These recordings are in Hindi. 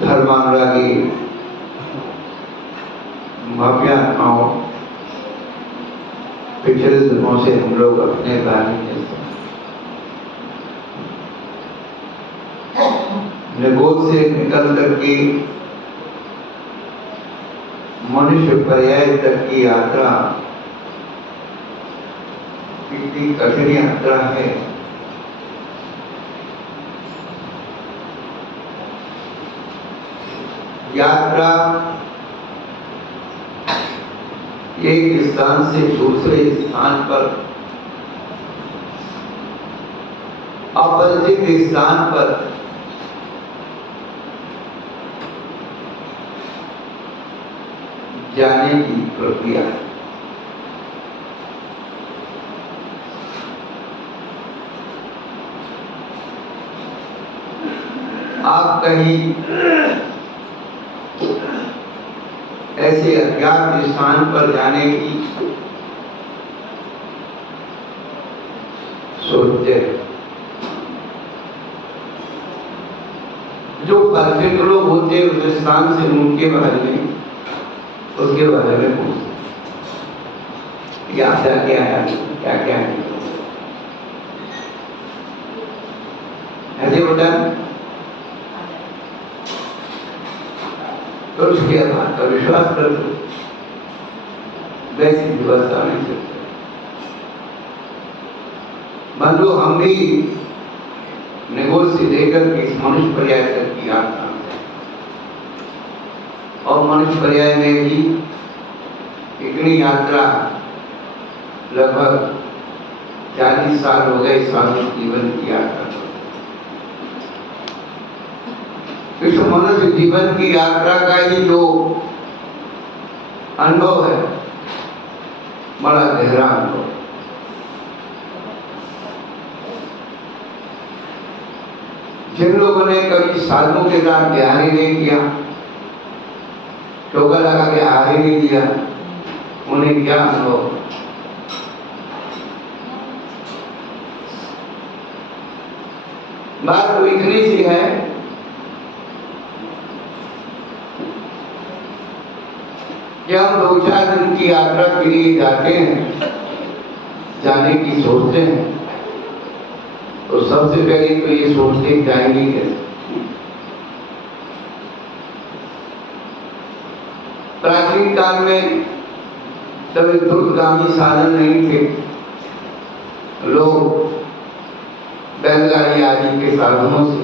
धर्मानुरागी महात्माओं पिछले जन्मों से हम लोग अपने बारे में गोद से निकल करके मनुष्य पर्याय तक की यात्रा कितनी कठिन यात्रा है। यात्रा एक स्थान से दूसरे स्थान पर अपरिचित स्थान पर जाने की प्रक्रिया है। आप कहीं ऐसे अज्ञात स्थान पर जाने की सोचते हैं, जो परफेक्ट लोग होते हैं उस स्थान से उनके बारे में, उसके बारे में पूछते यात्रा क्या है, क्या क्या है, ऐसे होता है। तो उसके बाद का विश्वास कर दो, वैसी व्यवस्था नहीं सकते। मान लो हम भी निगोर से लेकर के इस मनुष्य पर्याय तक की यात्रा, और मनुष्य पर्याय में भी इतनी यात्रा लगभग 40 साल हो गए साधु जीवन की यात्रा। इस मनुष्य जीवन की यात्रा का ही जो अनुभव है, बड़ा गहरा अनुभव। जिन लोगों ने कभी साधुओं के साथ ध्यान ही नहीं किया, चौका लगा के हार ही नहीं दिया, उन्हें क्या अनुभव। बात तो इतनी सी है कि हम 2-4 दिन की यात्रा के लिए जाते हैं, जाने की सोचते हैं, तो सबसे पहले तो ये सोचते जाएंगे कैसे। प्राचीन काल में तब द्रुतगामी साधन नहीं थे, लोग बैलगाड़ी आदि के साधनों से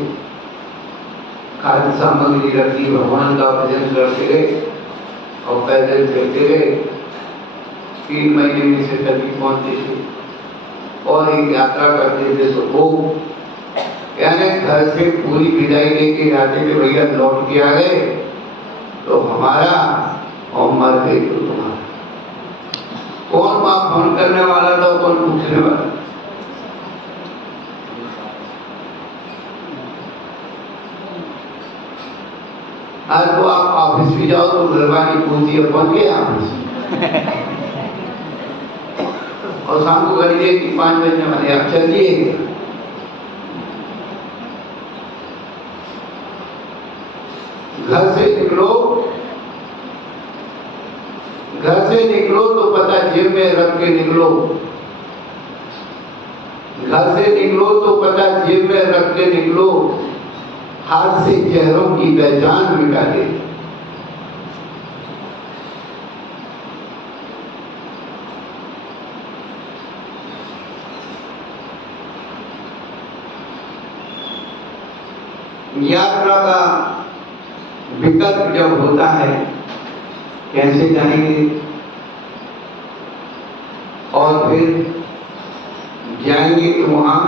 खाद्य सामग्री रखी, भगवान का भजन करते गए और पैदल चलते गए। 3 महीने में से तभी पहुंचते थे और एक यात्रा करते थे। तो वो यानी घर से पूरी विदाई लेके जाते थे, भैया लौट के आ गए तो हमारा और मर गए तो तुम्हारा। कौन वहां फोन करने वाला था, कौन पूछने वाला। आज तो आप ऑफिस भी जाओ तो घरवाली पूछती है पहुंच गए ऑफिस, और शाम को घड़ी 5 बजने वाले, आप चलिए। घर से निकलो तो पता जेब में रख के निकलो, घर से निकलो तो पता जेब में रख के निकलो, हाथ से चेहरों की पहचान मिटा दे। यात्रा का विकल्प जब होता है, कैसे जाएंगे और फिर जाएंगे तो वहां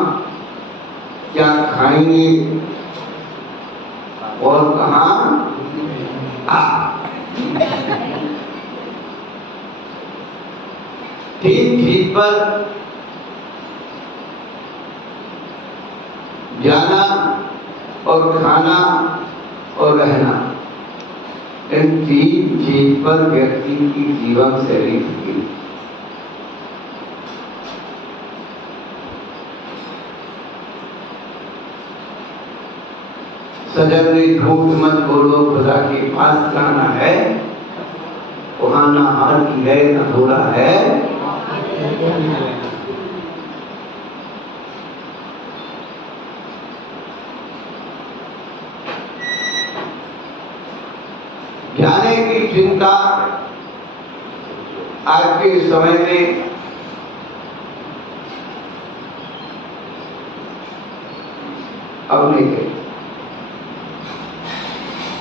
क्या खाएंगे और कहां। तीन चीज पर जाना और खाना और रहना, इन 3 चीज पर व्यक्ति की जीवन शैली टिकी। सजग ने झूठ मत बोलो, खुदा के पास जाना है, वहां ना हार की है ना थोड़ा है। जाने की चिंता आज के समय में अब नहीं है।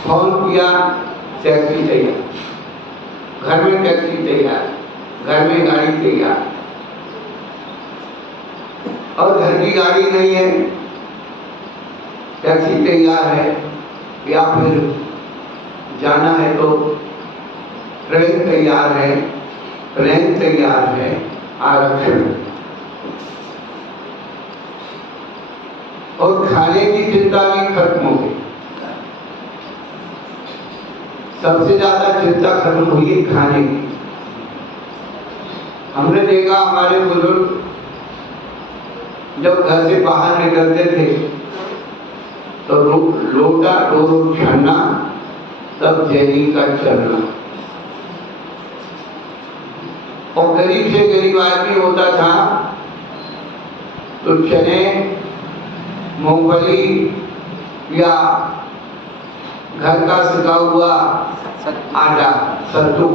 फोन किया, टैक्सी तैयार, घर में टैक्सी तैयार, घर में गाड़ी तैयार, और घर की गाड़ी नहीं है, टैक्सी तैयार है, या फिर जाना है तो ट्रेन तैयार है, प्लेन तैयार है, आरक्षण। और खाने की चिंता भी खत्म हो गई। सबसे ज्यादा चिंता खत्म हुई है खाने की। हमने देखा हमारे बुजुर्ग जब घर से बाहर निकलते थे तो लोटा डोर छन्ना तब जैनी का चलना। और गरीब से गरीब आदमी होता था तो चने, मूंगफली या घर का सिका हुआ आटा, सत्तू,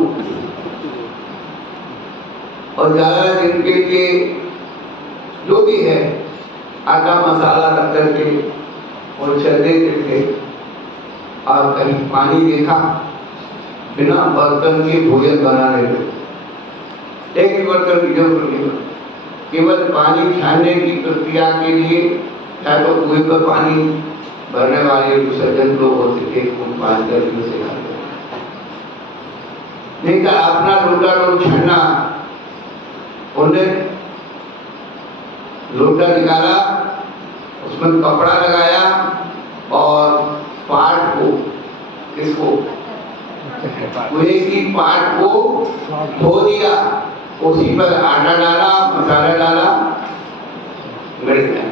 और ज्यादा दिन के लिए जो भी है आटा मसाला रख करके और चल देते थे। और कहीं पानी देखा बिना बर्तन के भोजन बना लेते, एक भी बर्तन की जरूरत नहीं, केवल पानी छानने की प्रक्रिया के लिए चाहे तो कुएं पर पानी भरने वाले सज्जन लोग होते थे, पानी करने से नहीं तो अपना लोटा लोग छानना। उन्हें लोटा निकाला, उसमें कपड़ा लगाया और पाट को, किसको, कुएं की पाट को धो दिया, उसी पर आटा डाला, मसाला डाला, गड़ गया।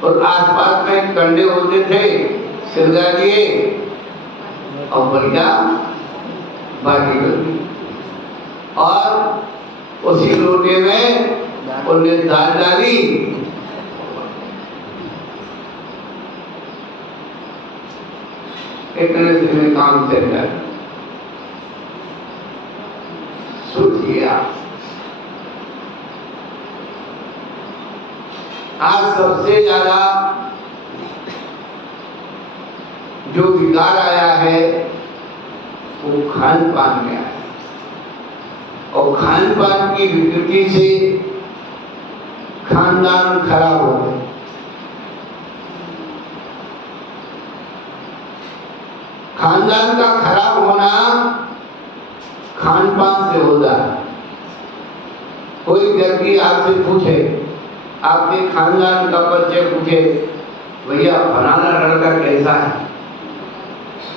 और आसपास में कंडे होते थे, सिलगा दिए और बढ़िया बाटी कर दी और उसी लोटे में उन्हें दाल डाली। इतने से में काम चल रहा है। सोचिए आप, आज सबसे ज्यादा जो विकार आया है वो खान पान में आया, और खान पान की विकृति से खानदान खराब हो गए। खानदान का खराब होना खान पान से होता है। कोई व्यक्ति आपसे पूछे, आपके खानदान का परिचय पूछे, भैया फलाना लड़का कैसा है?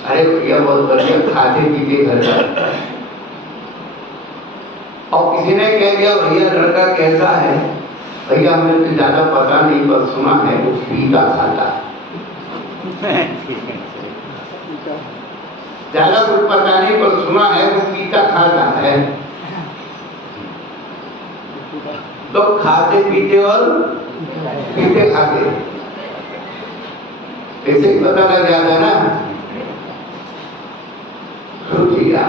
अरे भैया बहुत बढ़िया, खाते पीते घर का। और किसी ने कह दिया भैया लड़का कैसा है? भैया हमें तो ज्यादा पता नहीं पर सुना है वो पीता खाता है। ज्यादा कुछ पता नहीं पर सुना है वो पीता खाता है। तो खाते पीते और पीते खाते ऐसे ही पता लग जाता ना। सोचिएगा,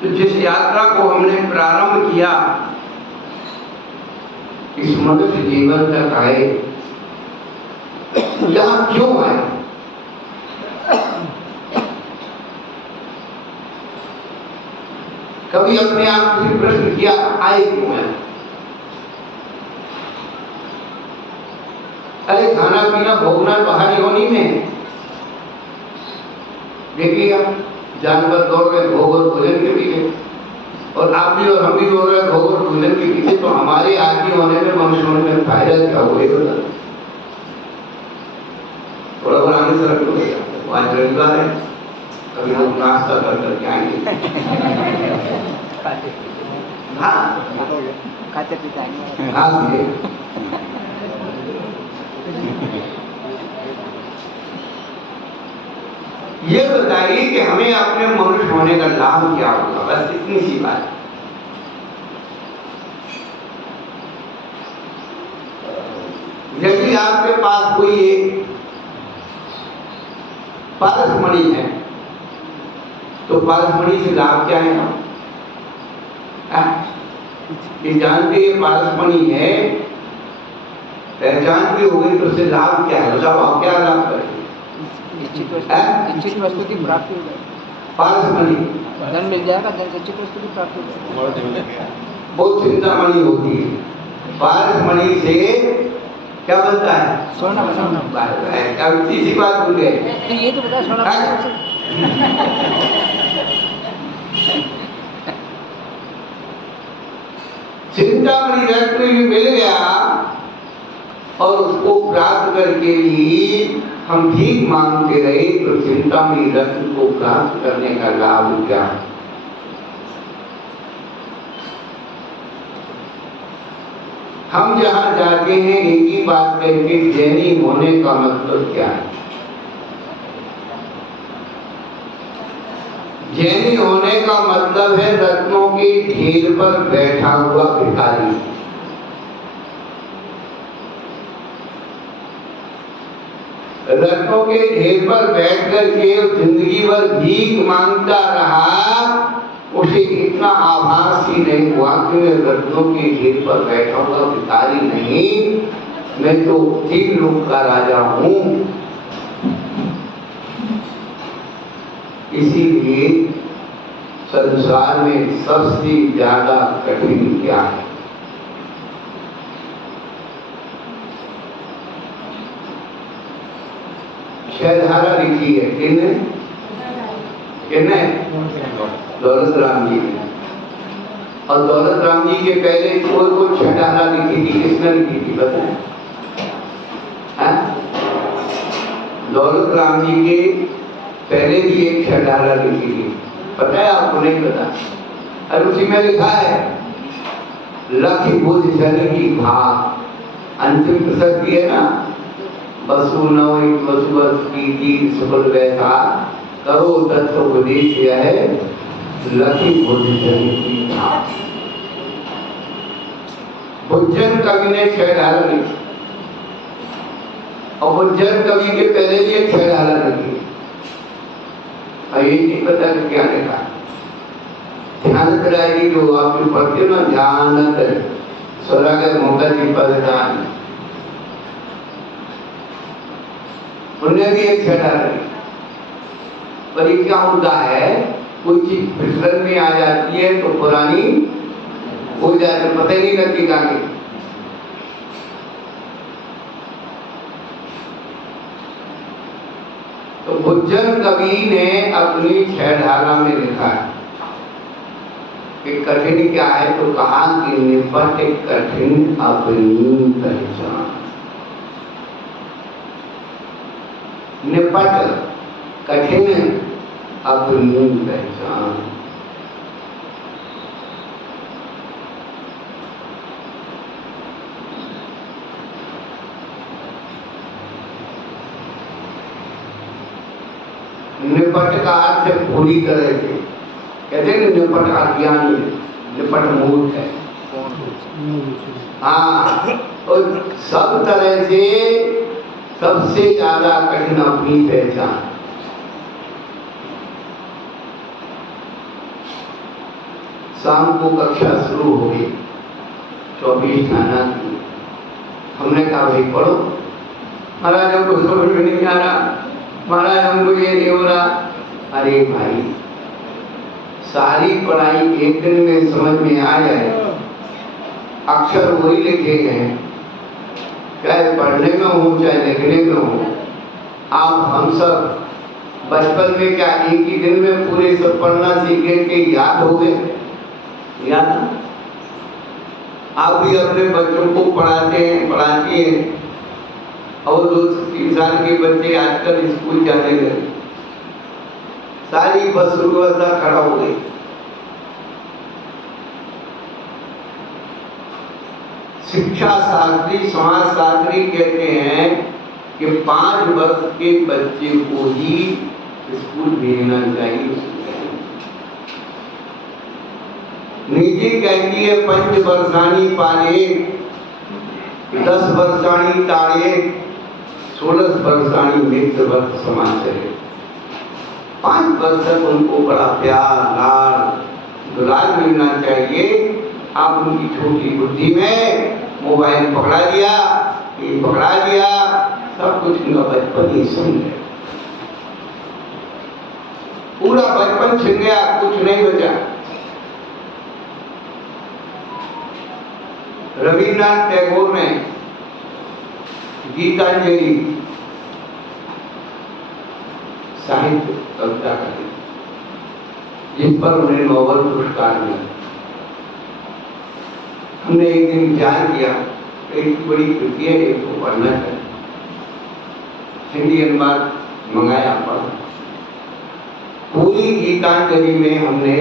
तो जिस यात्रा को हमने प्रारंभ किया, इस मनुष्य जीवन तक आए, यहां क्यों आए? कभी अपने आप से प्रश्न किया आए क्यों है? अरे खाना पीना भोगना बाहरी होनी में, देखिए जानवर दौड़ रहे भोग और भोजन के पीछे, और आप भी और हम भी दौड़ रहे भोग और भोजन के पीछे। तो हमारे आदमी होने में, मनुष्य होने में फायदा क्या हुआ? थोड़ा पुराने सड़क हो गया, आज रविवार है, कभी लोग नाश्ता कर करके आएंगे। हाँ खाते पीते आएंगे। ये बताइए कि हमें अपने मनुष्य होने का लाभ क्या होगा? बस इतनी सी बात। यदि आपके पास कोई एक पारसमणि है तो पारसमणि से लाभ क्या है? ये जानते ये पारसमणि है, पहचान भी हो गई तो उससे लाभ क्या है? बताओ आप क्या लाभ करेंगे? इच्छित वस्तु की प्राप्ति हो जाएगी। पारसमणि धन मिल जाएगा, धन से इच्छित वस्तु की प्राप्ति हो जाएगी। बहुत चिंतामणि होती है। पारसमणि से क्या बनता है? सोना। अब इसी बात भूल गए। तो ये तो बता सोना। चिंतामणि रत्न भी मिल गया और उसको प्राप्त करके भी हम भीख मांगते रहे तो चिंतामणि रत्न को प्राप्त करने का लाभ क्या है? हम जहां जाते हैं एक ही बात कहते, जैनी होने का मतलब क्या है? जैनी होने का मतलब है रत्नों के ढेर पर बैठा हुआ भिखारी। रत्नों के ढेर पर बैठ कर के जिंदगी भर भीख मांगता रहा, उसे इतना आभास ही नहीं हुआ कि मैं रत्नों के ढेर पर बैठा हुआ भिखारी नहीं, मैं तो 3 लोक का राजा हूं। इसीलिए संसार में सबसे ज्यादा कठिन क्या है? धारा लिखी है किसने? दौलत राम जी ने। और दौलत राम जी के पहले कोई 6 धारा लिखी थी, किसने लिखी थी बताएं? दौलत राम जी के पहले भी एक 6 धारा लिखी थी, पता है आपको? नहीं पता? और उसी में लिखा है लखी बुझ जनी की भाग, अंतिम प्रसक्ति है ना, बसु नवि बसुवत की सुबल वैसा करो दत्त उपदेश है लखी बुझ जनी की भाग। बुज्जन कवि ने 6 धारा लिखी और बुज्जन कवि के पहले भी एक 6 धारा लिखी। और ये नहीं पता कि क्या लिखा। ध्यान कराएगी जो आप पढ़ते हो ना, ध्यान स्वरागर मोटा जी पददान, उन्हें भी एक 6 धारा लिखी। पर ये क्या होता है, कोई चीज फिसलन में आ जाती है तो पुरानी हो जाती, पता ही नहीं लगती कहानी। तो बुज्जन कवि ने अपनी 6 धारा में लिखा है कि कठिन क्या है, तो कहा कि निपट कठिन अपनी पहचान। निपट कठिन अपनी पहचान। निपट का अर्थ पूरी तरह से, कहते हैं निपट अज्ञानी, निपट मूर्ख है। हाँ, और सब तरह से सबसे ज्यादा कठिन अपनी पहचान। शाम को कक्षा शुरू हो गई, 24 थाना की। हमने कहा भाई पढ़ो। महाराज हमको समझ में नहीं आ रहा, महाराज हमको ये नहीं हो रहा। अरे भाई, सारी पढ़ाई एक दिन में समझ में आ जाए, अक्षर वही लिखे गए, चाहे पढ़ने में हो चाहे लिखने में हो। आप हम सब बचपन में क्या एक ही दिन में पूरे सब पढ़ना सीखे के याद हो गए? याद? आप भी अपने बच्चों को पढ़ाते हैं, पढ़ाती हैं, और 2-3 साल के बच्चे आजकल स्कूल जाने लगे, सारी बस व्यवस्था खड़ा हो गई। शिक्षा शास्त्री, समाज शास्त्री कहते हैं कि 5 वर्ष के बच्चे को ही स्कूल भेजना चाहिए। नीति कहती है 5 वर्षाणी पाले, 10 वर्षाणी ताड़े, 16 वर्षाणी मित्र वर्ष समाचरे। 5 वर्ष तक उनको बड़ा प्यार लाड दुलार मिलना चाहिए। आप उनकी छोटी बुद्धि में मोबाइल पकड़ा दिया, ये पकड़ा दिया, सब कुछ उनका बचपन ही सुन गया, पूरा बचपन छिन गया, कुछ नहीं बचा। रविन्द्रनाथ टैगोर ने गीतांजलि साहित्य कविता करी, जिस पर उन्हें नोबेल पुरस्कार मिला। हमने एक दिन विचार किया एक बड़ी कृति है, एक को पढ़ना है, हिंदी अनुवाद मंगाया पढ़ा। पूरी गीतांजलि में हमने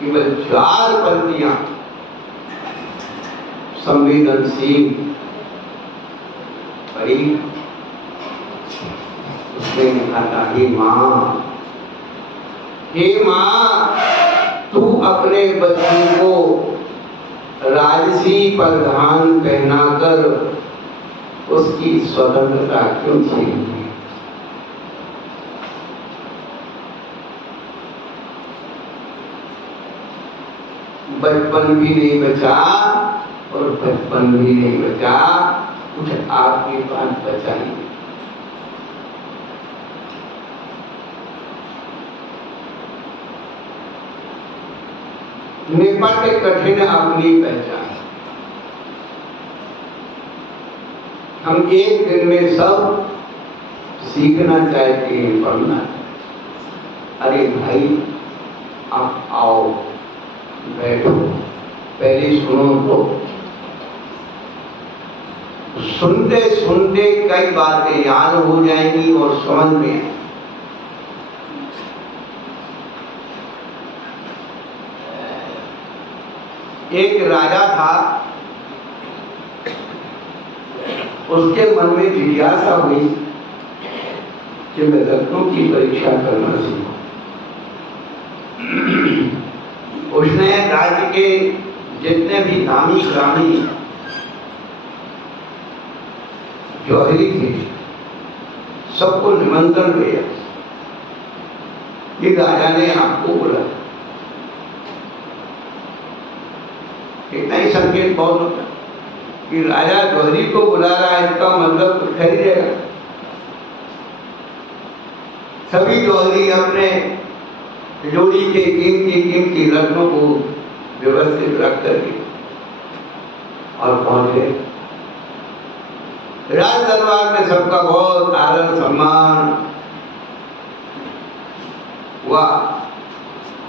केवल 4 पंक्तियां संवेदनशील पढ़ी। उसमें लिखा था, हे माँ, हे माँ, तू अपने बच्चों को राजसी परिधान पहनाकर उसकी स्वतंत्रता क्यों छीन ली? बचपन भी नहीं बचा और बचपन भी नहीं बचा, कुछ आपके पास बचा ही नहीं। निपट कठिन अपनी पहचान। हम एक दिन में सब सीखना चाहते हैं, पढ़ना। अरे भाई, आप आओ, बैठो, पहले सुनो। तो सुनते सुनते कई बातें याद हो जाएंगी और समझ में आएंगी। एक राजा था, उसके मन में जिज्ञासा हुई कि मैं रत्नों की परीक्षा करना सीखूं। उसने राज्य के जितने भी नामी ग्रामी जौहरी थे, सबको निमंत्रण दिया कि राजा ने आपको बुलाया। इतना ही संकेत बहुत होता है कि राजा जौहरी को बुला रहा है, इसका मतलब कुछ खरीदेगा। सभी जौहरी अपने तिजोरी के कीमती रत्नों को व्यवस्थित रख करके और पहुंचे। राज दरबार में सबका बहुत आदर सम्मान हुआ,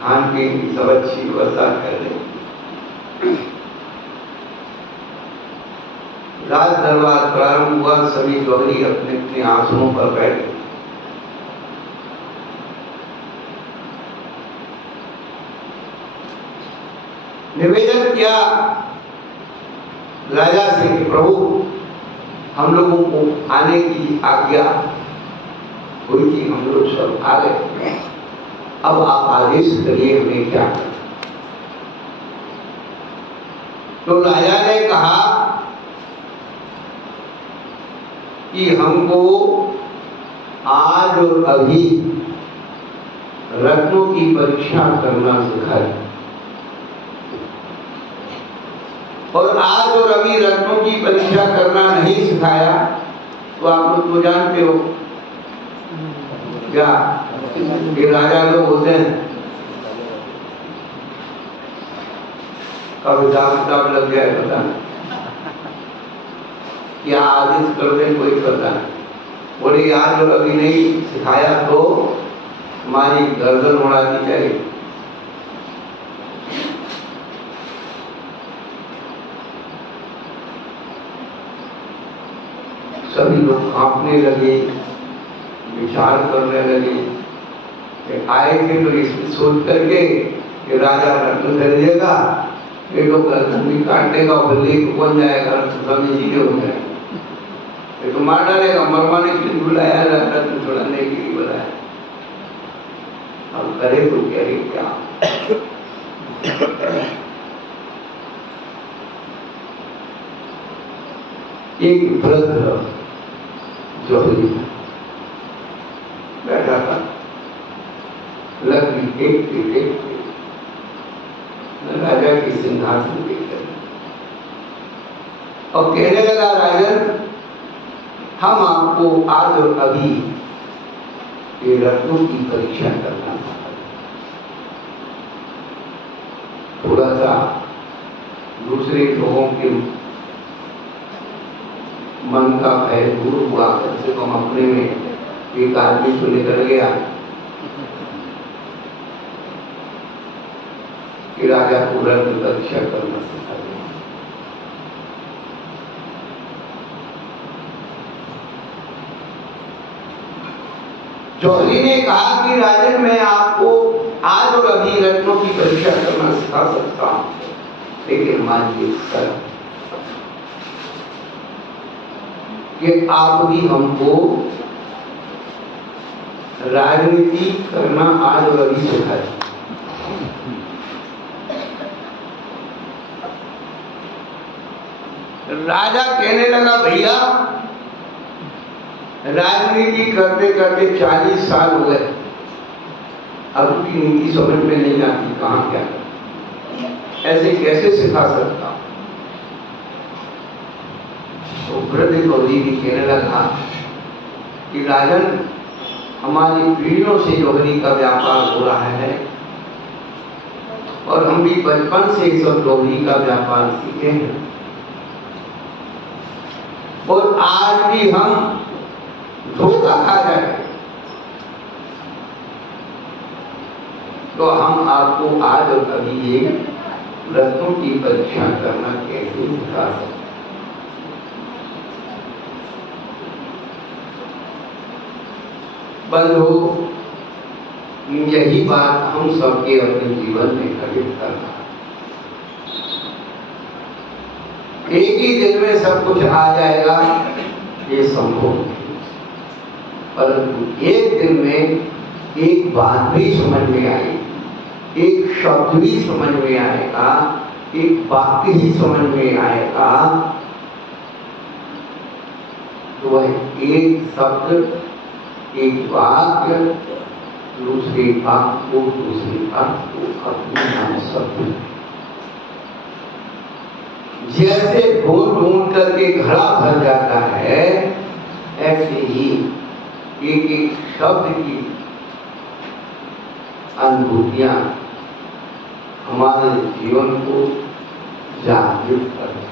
खान पीन की सब अच्छी व्यवस्था कर दी। राज दरबार प्रारंभ हुआ, सभी जौहरी अपने अपने आसनों पर बैठे। निवेदन किया राजा से, प्रभु, हम लोगों को आने की आज्ञा हुई थी, हम लोग सब आ गए, अब आप आदेश करिए हमें क्या करना। तो राजा ने कहा कि हमको आज और अभी रत्नों की परीक्षा करना सिखाए, और आज और अभी रत्नों की परीक्षा करना नहीं सिखाया तो आप लोग तो जानते हो क्या, ये राजा लोग होते हैं, कब हिसाब किताब लग जाए पता नहीं, क्या आदेश कर दे कोई पता नहीं। बोले आज और अभी नहीं सिखाया तो हमारी गर्दन उड़ा दी जाएगी। सभी लोग कांपने लगे, विचार करने लगे। आए थे तो इसकी सोच करके कि राजा रत्न खरीदेगा, ये लोग गर्दन भी काट देगा और लेके बन जाएगा, स्वामी जी के हो जाएगा, ये तो मार डालेगा। मरवाने के लिए बुलाया, रत्न छुड़ाने के लिए बुलाया। अब करे तो क्या? एक वृद्ध जौहरी बैठा था, लकड़ी देखते राजा की सिंहासन देखकर और कहने लगा, राजन, हम आपको आज और अभी ये रत्नों की परीक्षा करना था। थोड़ा सा दूसरे लोगों के मन का भय दूर हुआ, कम से कम अपने में एक आदमी तो निकल गया कि राजा को रत्न परीक्षा करना सिखा दिया। जौहरी ने कहा कि राजन, मैं आपको आज और अभी रत्नों की परीक्षा करना सिखा सकता हूं, लेकिन मानिए सर कि आप भी हमको राजनीति करना आज और अभी सिखाए। राजा कहने लगा, भैया राजनीति करते करते 40 साल हो गए, अब की नीति समझ में नहीं आती, कहां क्या ऐसे कैसे सिखा सकता। तो वृद्ध जौहरी भी कहने लगा कि राजन, हमारी पीढ़ियों से जौहरी का व्यापार हो रहा है और हम भी बचपन से सब जौहरी का व्यापार सीखे हैं, और आज भी हम धोखा खा जाए तो हम आपको आज और अभी एक रत्नों की परीक्षा करना कैसे सिखा सकते। बंधु, यही बात हम सबके अपने जीवन में घटित करना। एक ही दिन में सब कुछ आ जाएगा ये संभव नहीं, परंतु एक दिन में एक बात भी समझ में आएगी, एक शब्द भी समझ में आएगा, एक वाक्य ही समझ में आएगा, तो वह एक शब्द, एक वाक्य दूसरे वाक्य को, दूसरे वाक्य को अपने नाम शब्द। जैसे ढूंढ ढूंढ करके घड़ा भर जाता है, ऐसे ही एक एक शब्द की अनुभूतियां हमारे जीवन को जागृत करती।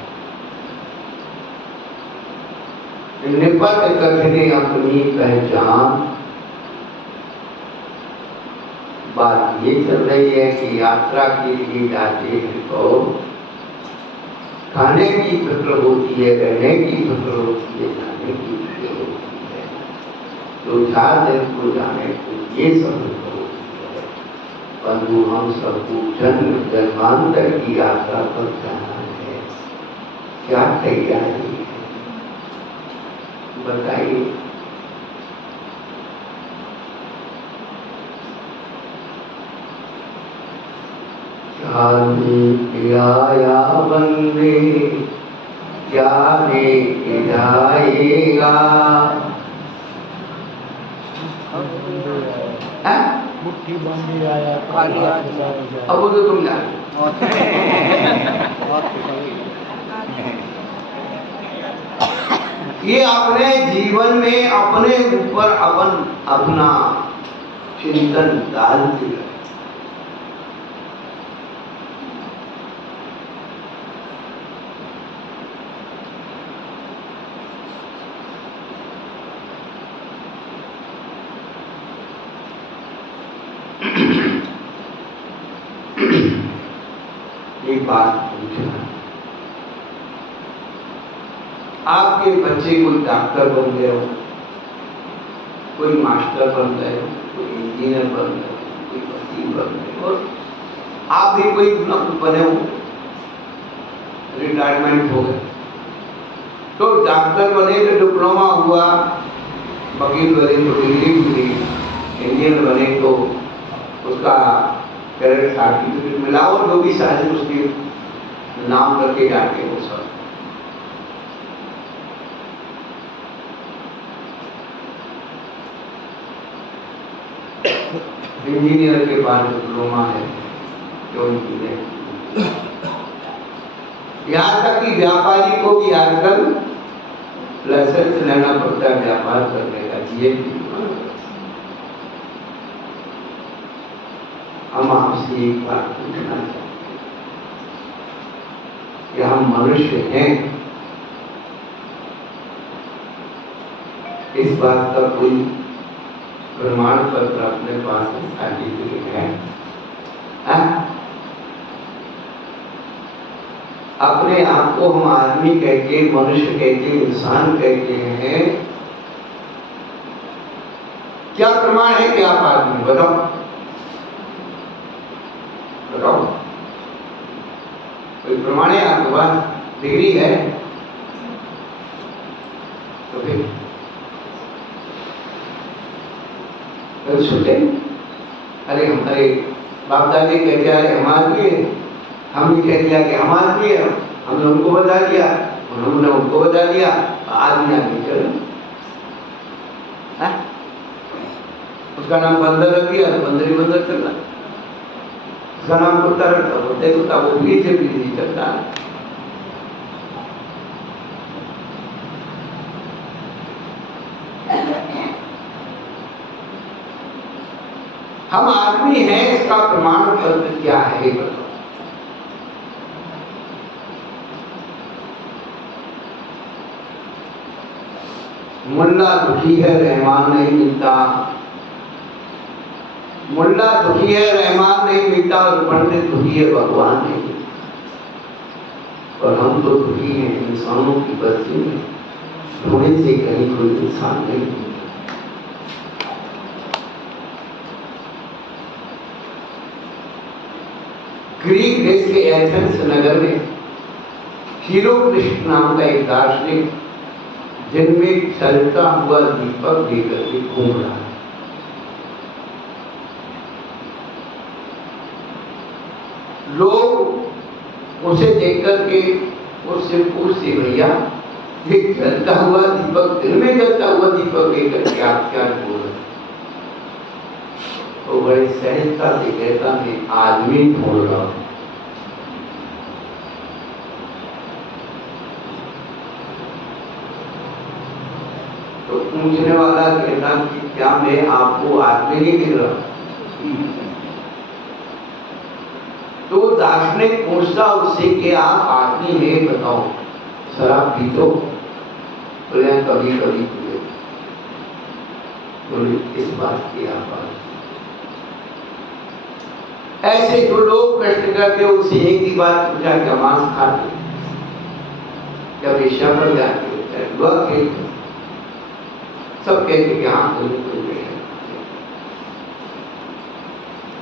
निपट कठिन अपनी पहचान। बात ये चल रही है कि यात्रा के लिए जाते हैं तो खाने की फिक्र होती है, रहने की फिक्र होती है, खाने की फिक्र होती है, 2-4 दिन को जाने को ये सब फिक्र होती है। परंतु हम सबको जन्म जन्मांतर की यात्रा पर जाना है, क्या तैयारी है बताइए। आया बंदे क्या लेके जाएगा, मुट्ठी बांधे आया खाली हाथ। अब वो तो तुम जानो। ये अपने जीवन में अपने ऊपर अपना चिंतन डालते रहे। एक बात पूछना, आपके बच्चे कोई डॉक्टर बन गए हो, कोई मास्टर बन गए हो, कोई इंजीनियर बन गए हो, कोई वकील बन गए हो, और आप भी कोई बने हो, रिटायरमेंट हो गए, तो डॉक्टर बने तो डिप्लोमा हुआ, वकील बने तो डिग्री मिली, इंजीनियर बने तो उसका कैरेक्टर सर्टिफिकेट मिला, और जो भी सारे उसके नाम करके जाके वो सब। इंजीनियर के बाद डिप्लोमा है, क्यों इंजीनियर, यहाँ तक कि व्यापारी को भी आजकल लाइसेंस लेना पड़ता है व्यापार करने का। ये हम आपसे एक बात पूछना चाहते हैं कि हम मनुष्य हैं, इस बात का कोई प्रमाण पत्र अपने पास सर्टिफिकेट है? अपने आप को हम आदमी कहते, मनुष्य कहते, इंसान कहते हैं, क्या प्रमाण है कि आप आदमी? बताओ बताओ, कोई प्रमाण है आपके पास? डिग्री है तो फिर सुनते? अरे हमारे बाप दादी कहते आ रहे हम आदमी है, हमने कह दिया कि हम आदमी है, हमने उनको बता दिया, उन्होंने उनको बता दिया, आदमी आदमी चलो। उसका नाम बंदर रख दिया तो बंदर ही बंदर चल रहा, उसका नाम कुत्ता रखता कुत्ते कुत्ता, वो पीढ़ी से पीढ़ी चलता है। हम आदमी हैं इसका प्रमाण पत्र क्या है बताओ? मुल्ला दुखी है रहमान नहीं मिलता, मुल्ला दुखी है रहमान नहीं मिलता, और पंडित दुखी है भगवान नहीं मिलता। और हम तो दुखी हैं इंसानों की बस्ती में, ढूंढने से कहीं कोई इंसान नहीं मिलता। ग्रीक देश के एथेंस नगर में हीरोक्लिस्ट नाम का एक दार्शनिक दिन में चलता हुआ दीपक लेकर के घूम रहा है। लोग उसे देख करके उससे पूछते भैया ये जलता हुआ दीपक, दिन में जलता हुआ दीपक लेकर के आप क्या बोल रहे? तो बड़ी सहजता से कहता मैं आदमी ढूंढ रहा हूं। तो पूछने वाला कहता कि क्या मैं आपको आदमी नहीं दिख रहा? तो दार्शनिक पूछता उससे कि आप आदमी है बताओ, शराब पीते हो? बोले कभी कभी पिए। बोले इस बात की आप ऐसे जो लोग प्रश्न करते उनसे एक ही बात पूछा, क्या मांस खाते, क्या वेश्या पर जाते हो, क्या जुआ खेलते? सब कहते कि हाँ कोई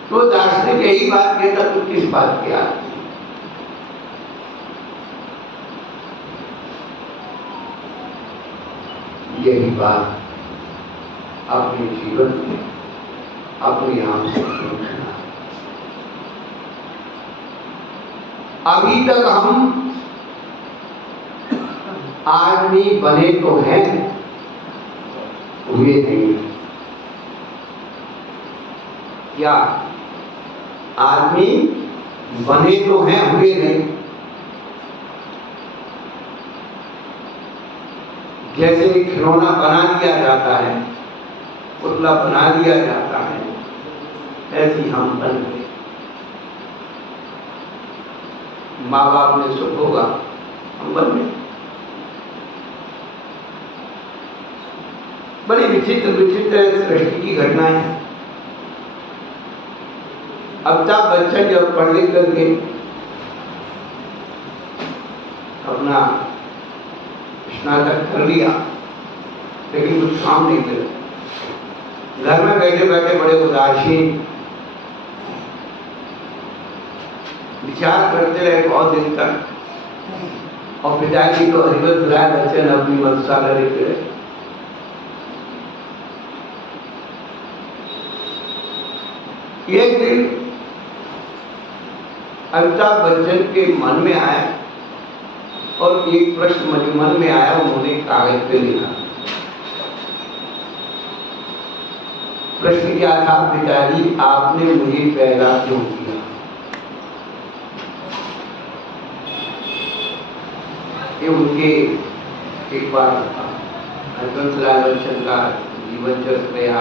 तो दार्शनिक यही बात कहता तो किस बात की आदमी? यही बात अपने जीवन में अपने आप से पूछना। अभी तक हम आदमी बने तो हैं, हुए नहीं। क्या आदमी बने तो हैं, हुए नहीं? जैसे खिलौना बना दिया जाता है, पुतला बना दिया जाता है, ऐसे हम बन गए। माँ बाप ने सुख होगा, हम बन गए। बड़ी विचित्र विचित्र सृष्टि की घटनाएं हैं। अमिताभ बच्चन जब पढ़ लिख करके अपना स्नातक कर लिया, लेकिन कुछ काम नहीं किया, घर में बैठे बैठे बड़े उदासीन विचार करते रहे बहुत दिन तक। और पिताजी को हरिवंश राय बच्चन अपनी मधुशाला लेके रहे। एक दिन अमिताभ बच्चन के मन में आया और एक प्रश्न मन में आया, उन्होंने कागज पे लिखा। प्रश्न क्या था, पिताजी आपने मुझे पैदा क्यों किया? ये उनके एक बार हरिवंश राय बच्चन का जीवन चरित्र या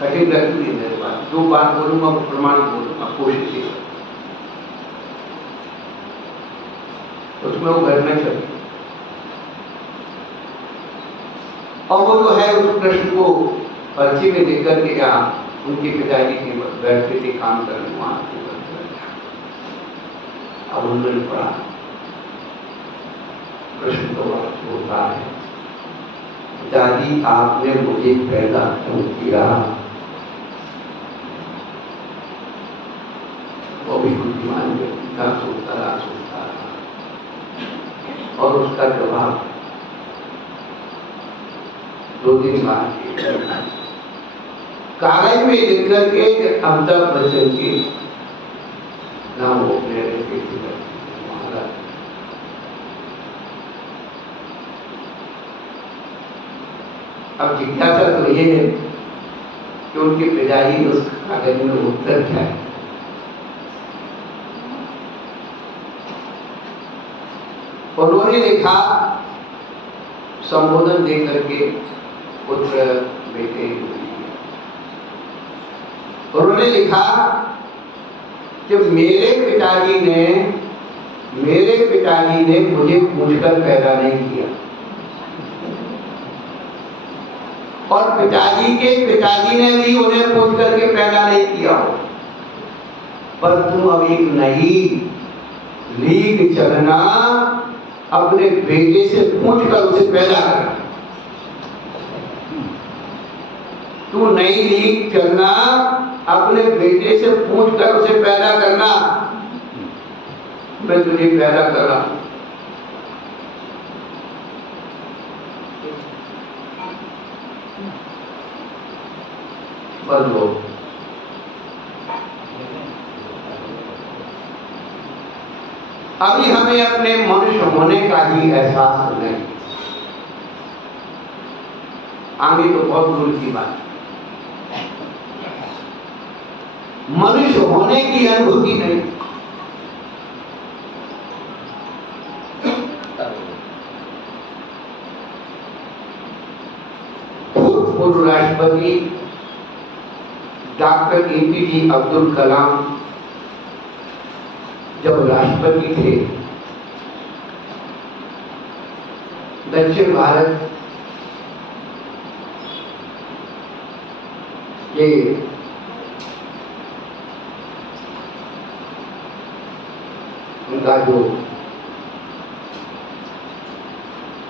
कठिन लगती है मेरे पास। जो बात बोलूंगा वो प्रमाण बोलूंगा, कोशिश उसमें वो घटना चली। और वो जो है उस प्रश्न को पर्ची में लेकर के यहाँ उनके पिताजी के बैठते थे काम करने, वहां अब उन्होंने पढ़ा। प्रश्न तो होता है पिताजी आपने मुझे पैदा क्यों किया? वो भी बुद्धिमान व्यक्ति था, सोचता रहा और उसका जवाब 2 दिन बाद कागज में लिख करके अमिताभ बच्चन के नाम वो प्रेरित महाराज। अब जिज्ञासा तो ये है कि उनके पिताजी उस कागज में उत्तर क्या है। उन्होंने लिखा संबोधन दे करके पुत्र बेटे, उन्होंने लिखा कि मेरे पिताजी ने मुझे पूछकर पैदा नहीं किया और पिताजी के पिताजी ने भी उन्हें पूछ करके पैदा नहीं किया हो, पर तुम अब एक नई लीग चलना, अपने बेटे से पूछकर उसे पैदा करना। तू नई लीग चलना, अपने बेटे से पूछकर उसे पैदा करना। मैं तुझे पैदा कर रहा हूं। बदलो। अभी हमें अपने मनुष्य होने का ही एहसास नहीं, आगे तो बहुत दूर की बात। मनुष्य होने की अनुभूति नहीं। पूर्व राष्ट्रपति डॉक्टर APJ अब्दुल कलाम जब राष्ट्रपति थे, दक्षिण भारत के उनका जो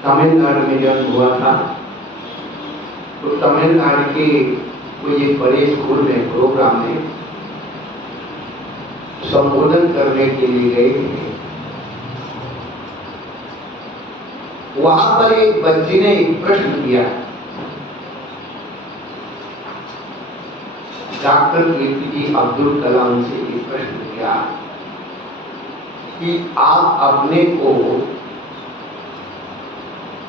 तमिलनाडु में जन्म हुआ था, तो तमिलनाडु के कोई एक बड़े स्कूल में प्रोग्राम में संबोधन करने के लिए गए थे। वहां पर एक बच्ची ने एक प्रश्न किया, डॉक्टर APJ अब्दुल कलाम से एक प्रश्न किया कि आप अपने को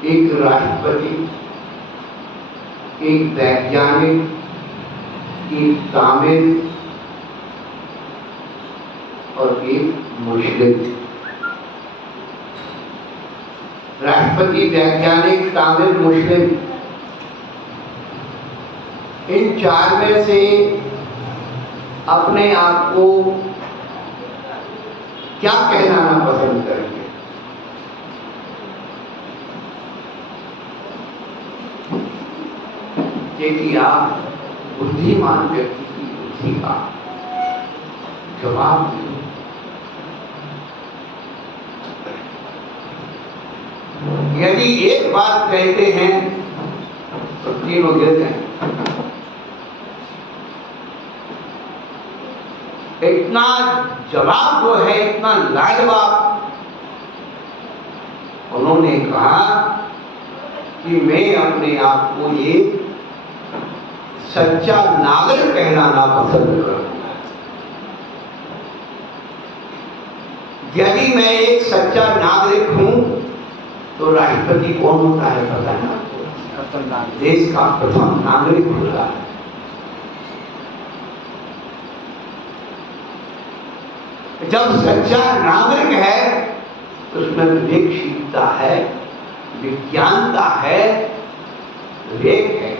एक राष्ट्रपति, एक वैज्ञानिक, एक तामिल और एक मुस्लिम, राष्ट्रपति, वैज्ञानिक, तामिल, मुस्लिम, इन 4 में से अपने आप को क्या कहलाना पसंद करेंगे? कि आप बुद्धिमान व्यक्ति की बुद्धि का जवाब दें। यदि एक बात कहते हैं तो तीनों गिरते हैं। इतना जवाब जो है, इतना लाजवाब। उन्होंने कहा कि मैं अपने आप को एक सच्चा नागरिक कहलाना पसंद करूंगा। यदि मैं एक सच्चा नागरिक हूं तो राष्ट्रपति कौन होता है पता है? देश का प्रथम नागरिक होता है। जब सच्चा नागरिक है तो उसमें विवेकशीलता है, विज्ञानता है, विवेक है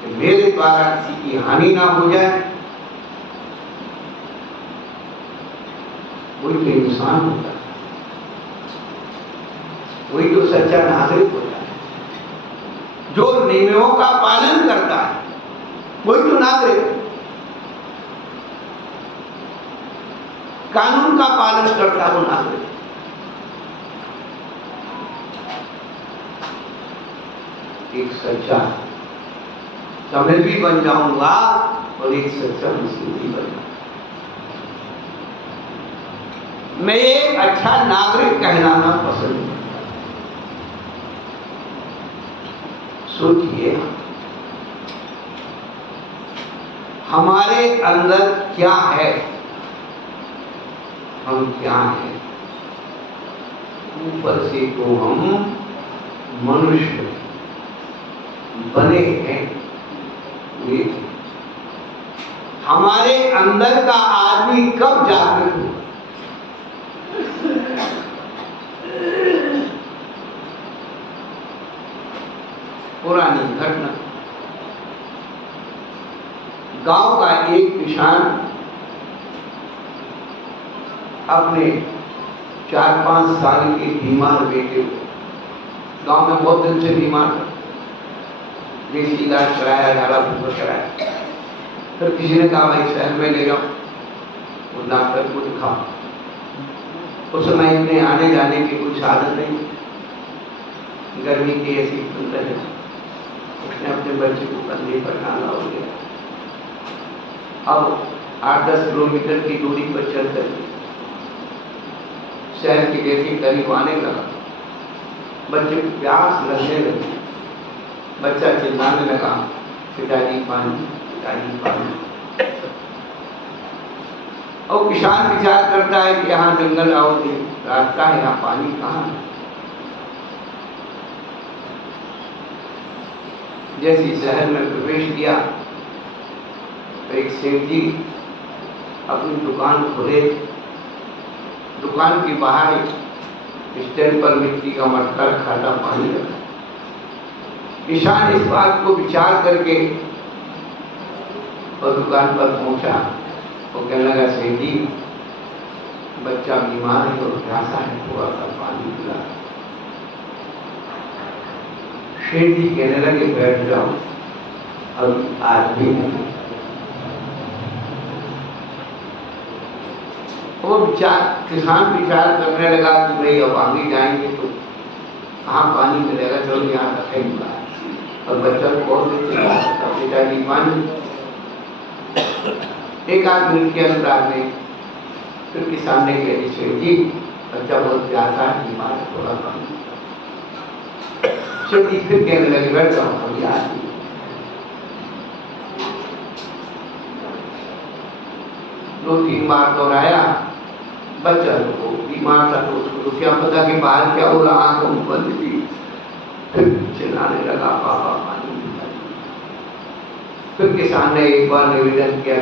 कि मेरे द्वारा किसी की हानि ना हो जाए। वही तो इंसान होता है, वही तो सच्चा नागरिक होता है। जो नियमों का पालन करता है वही तो नागरिक। कानून का पालन करता है वो नागरिक। एक सच्चा तमिल भी बन जाऊंगा और एक सच्चा मुस्लिम भी बन जाऊंगा। मैं एक अच्छा नागरिक कहलाना पसंद करता। सोचिए हमारे अंदर क्या है, हम क्या हैं। ऊपर से तो हम मनुष्य बने हैं, हमारे अंदर का आदमी कब जागृत हो? पुरानी घटना, गांव का एक किसान अपने 4-5 साल के बीमार बेटे को, गांव में बहुत दिन से बीमार था, देसी इलाज कराया, झाड़ा फूका कराया, फिर किसी ने कहा भाई शहर में ले जाओ, उस डॉक्टर को दिखाओ। उस समय इतने आने जाने की कुछ साधन नहीं, गर्मी की ऐसी सुंदर है। उसने अपने बच्चे को कंधे पर डाला हो गया। अब 8-10 किलोमीटर की दूरी पर चलकर शहर के जैसे करीब आने लगा, बच्चे को प्यास लगने लगी। बच्चा चिल्लाने लगा, पिताजी पानी, पिताजी पानी। और किसान विचार करता है कि यहाँ जंगल आओगे, रास्ता है, यहाँ पानी कहाँ है। जैसे शहर में प्रवेश किया तो एक सेठ जी अपनी दुकान खोले। दुकान के बाहर स्टैंड पर मिट्टी का मटका रखा था, पानी रखा। किसान इस बात को विचार करके और दुकान पर पहुंचा और कहने लगा, सेठ जी बच्चा बीमार है और प्यासा है, थोड़ा सा पानी पिला। सेठ जी कहने लगे, बैठ जाओ, अब आज भी नहीं। वो किसान विचार करने लगा कि भाई अब आगे जाएंगे तो कहाँ पानी मिलेगा, चलो यहाँ रखेंगे। और बच्चा को और पिताजी पानी। एक आध मिनट के अंतराल में फिर किसान ने कहा, सेठ जी बच्चा बहुत प्यासा है, बीमार है, थोड़ा पानी। सेठ जी फिर कहने लगे, बैठ जाओ, अभी आज 2-3 बार दोहराया। बच्चा तो बीमार था तो उसको तो क्या पता कि बाहर क्या हो रहा, आंखों बंद थी। फिर चिल्लाने लगा, पापा पानी। फिर किसान ने एक बार निवेदन किया,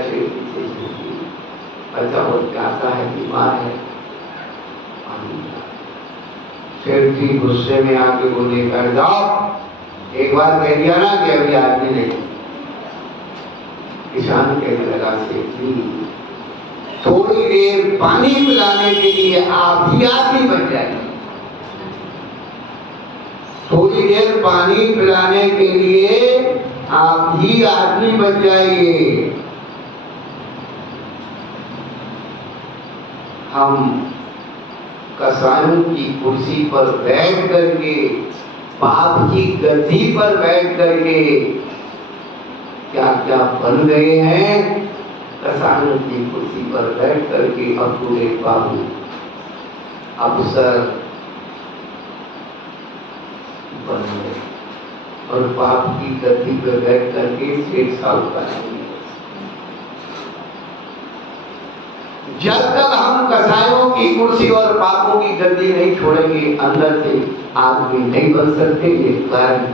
बच्चा बहुत प्यासा है, बीमार है, पानी। सेठ जी गुस्से में आके बोले, बैठ जाओ, एक बार कह दिया ना कि अभी आदमी नहीं। किसान कहने लगा, सेठ जी थोड़ी देर पानी पिलाने के लिए आप ही आदमी बन जाएंगे। थोड़ी देर पानी पिलाने के लिए आप ही आदमी बन जाएंगे। हम कसाईयों की कुर्सी पर बैठ करके, पाप की गद्दी पर बैठ करके क्या क्या बन गए हैं। कसाईयों की कुर्सी पर बैठ करके अब्दुल बाबू, अफसर बन गए और पाप की गद्दी पर बैठ करके शेख साहूकार। जब तक हम कसाईयों की कुर्सी और पापों की गद्दी नहीं छोड़ेंगे, अंदर से आदमी नहीं बन सकते। ये कारण,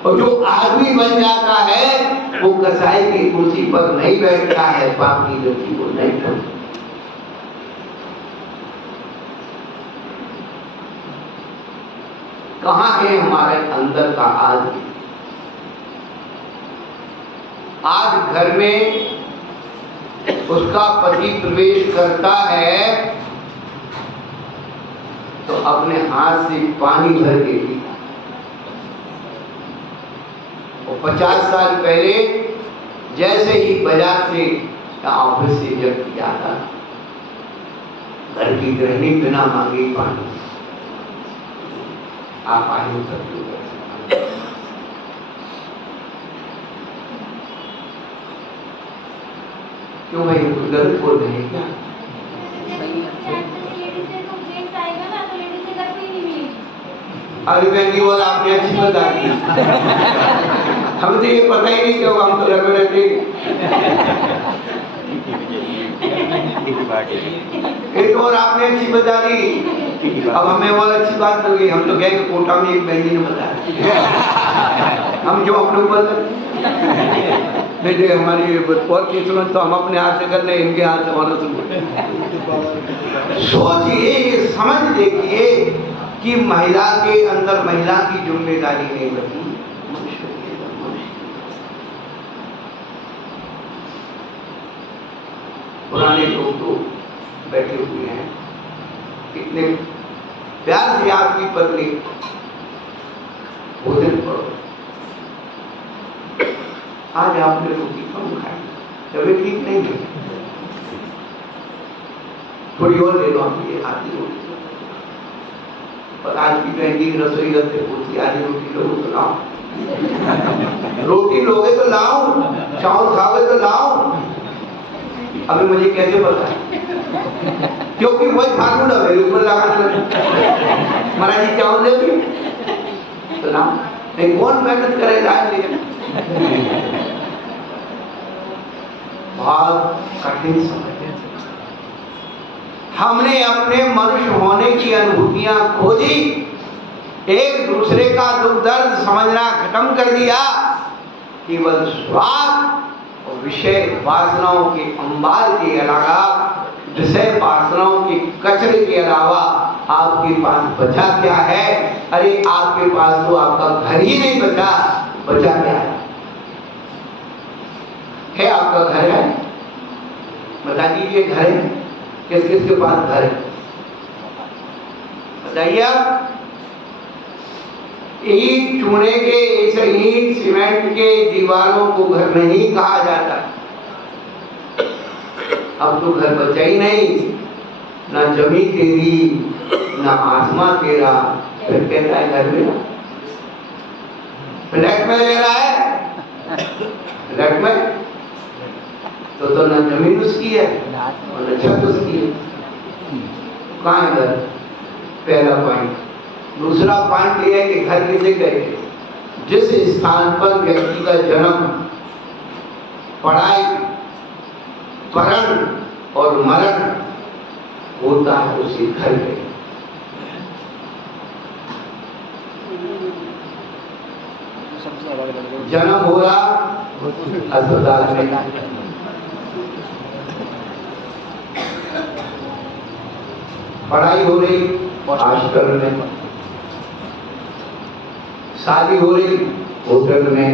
और जो आदमी बन जाता है वो कसाई की कुर्सी पर नहीं बैठता है, पाप की गद्दी को नहीं छोड़ता। कहाँ है हमारे अंदर का आदमी? आज घर में उसका पति प्रवेश करता है तो अपने हाथ से पानी भर के पीता। और 50 साल पहले जैसे ही बाजार से या ऑफिस से व्यक्ति आता, घर की गृहिणी बिना मांगे पानी। आप आए हो सब लोग ऐसे। क्यों भाई कुछ गलत बोल रहे हैं क्या? अरे बहन जी बोला आपने अच्छी बता दी। हमें तो ये पता ही नहीं क्यों, हम तो घर में रहते एक और आपने अच्छी बता दी। अब हमें और अच्छी बात मिल गई। हम तो गए कोटा में एक बहन जी ने बताया। हम जो अपने ऊपर बेटे हमारी और की सुनो तो हम अपने हाथ से कर ले, इनके हाथ से हमारा सुन। सोचिए, समझ देखिए कि महिला के अंदर महिला की जिम्मेदारी नहीं बची। पुराने लोग तो बैठे हुए हैं, कितने प्यार से आपकी पत्नी भोजन करो, आज आपने रोटी कम खाई, तबीयत ठीक नहीं है, थोड़ी और ले लो आप ये आधी रोटी। और आज की बहन की रसोई घर से पूछती आधी रोटी लोगे तो लाओ, रोटी लोगे तो लाओ, चावल खाओगे तो लाओ। अभी मुझे कैसे पता है? क्योंकि वही फार्मूला मेरे ऊपर लगाने लगे। महाराज जी चावल दे दिए तो लाओ, नहीं कौन मेहनत करेगा लेकिन बहुत कठिन समय। हमने अपने मनुष्य होने की अनुभूतियां खोजी, एक दूसरे का दुख दर्द समझना खत्म कर दिया, केवल स्वार्थ और विषय वासनाओं के अंबार के अलावा, विषय वासनाओं के कचरे के अलावा आपके पास बचा क्या है? अरे आपके पास तो आपका घर ही नहीं बचा, बचा क्या है आपका घर है? बता दीजिए घर है किस किस के पास घर है? बताइए आप। ईंट चूने के, ऐसे ईंट सीमेंट के दीवारों को घर नहीं कहा जाता। अब तो घर बचा ही नहीं, ना जमीन तेरी ना आसमां तेरा, फिर कहता है घर मेरा। फ्लैट में रह रहा है, फ्लैट में तो ना जमीन उसकी है और न छत उसकी है, कहाँ है घर? पहला पॉइंट। दूसरा पॉइंट यह है कि घर किसे कहते हैं? जिस स्थान पर व्यक्ति का जन्म, पढ़ाई, मरण और मरण होता है, उसे घर कहते हैं। जन्म हो रहा अस्पताल में, पढ़ाई हो रही हॉस्टल में, शादी हो रही होटल में,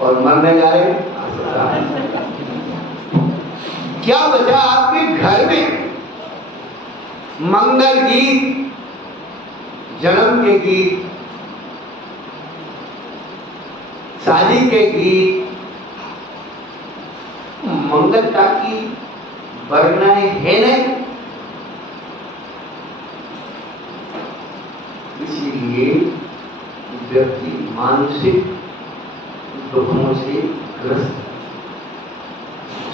और मरने जा रहे अस्पताल। क्या बचा आपके घर में? मंगल गीत, जन्म के गीत, शादी के गीत, मंगलता की वर्णनाएं है नहीं। इसलिए व्यक्ति मानसिक दुखों से ग्रस्त।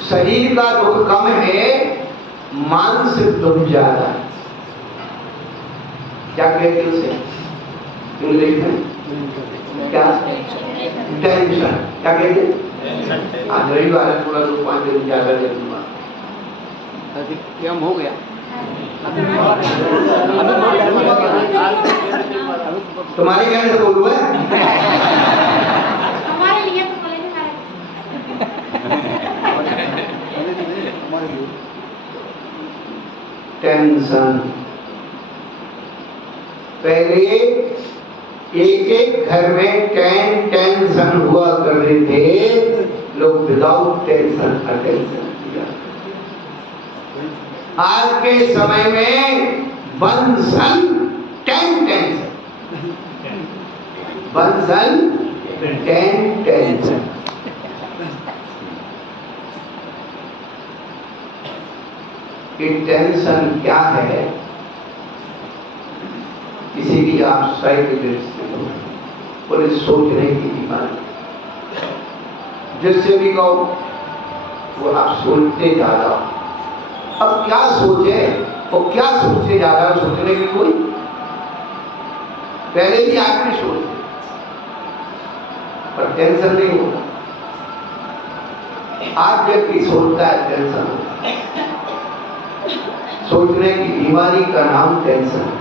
शरीर का दुख कम है, मानसिक दुख ज्यादा है। क्या कहते हैं उसे इंग्लिश में? क्या? टेंशन। क्या कहते हैं? आज रविवार है, थोड़ा 2-5 दिन ज्यादा दे दूंगा, कम हो गया। तुम्हारे क्या से बोलूं है? हमारे लिए तो बोले टेंशन। पहले एक एक घर में टेंशन हुआ करते थे, लोग विदाउट टेंशन अटेंशन किया। आज के समय में बंसन टेंशन, बंसन टेंशन। ये टेंशन क्या है? किसी भी आप साइकिलिस्ट से हो, और सोचने की बीमारी, जिससे भी कहो वो आप सोचते जा रहा हो। अब क्या सोचे और क्या सोचे जा रहा है, सोचने की कोई पहले भी आदमी सोचते पर टेंशन नहीं होता। आज व्यक्ति सोचता है, टेंशन होता है। सोचने की बीमारी का नाम टेंशन है।